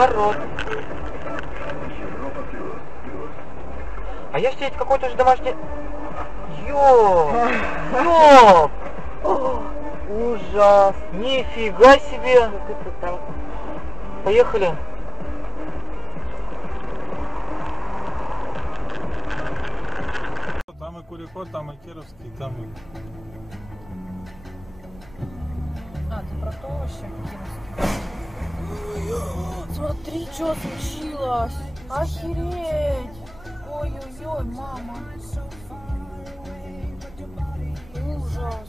Поворот. А я все это какой-то же домашний... Ёп! Ужас! Нифига себе! Поехали! Там и Кулико, там и Кировский, там и... А, ты про то вообще Кировский? Смотри, что случилось! Охереть! Ой-ой-ой, мама! Ужас!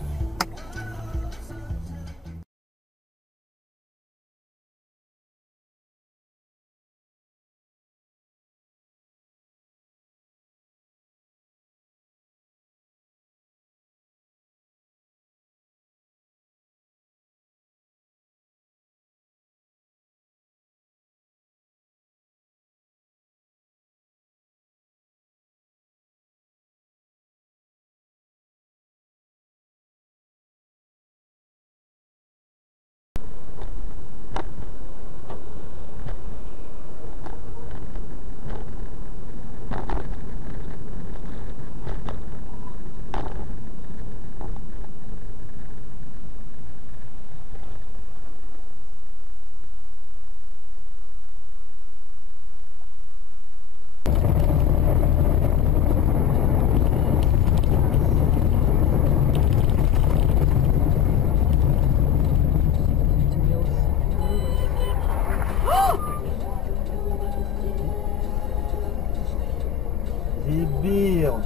Дебил!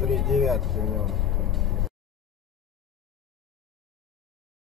3 девятки у него.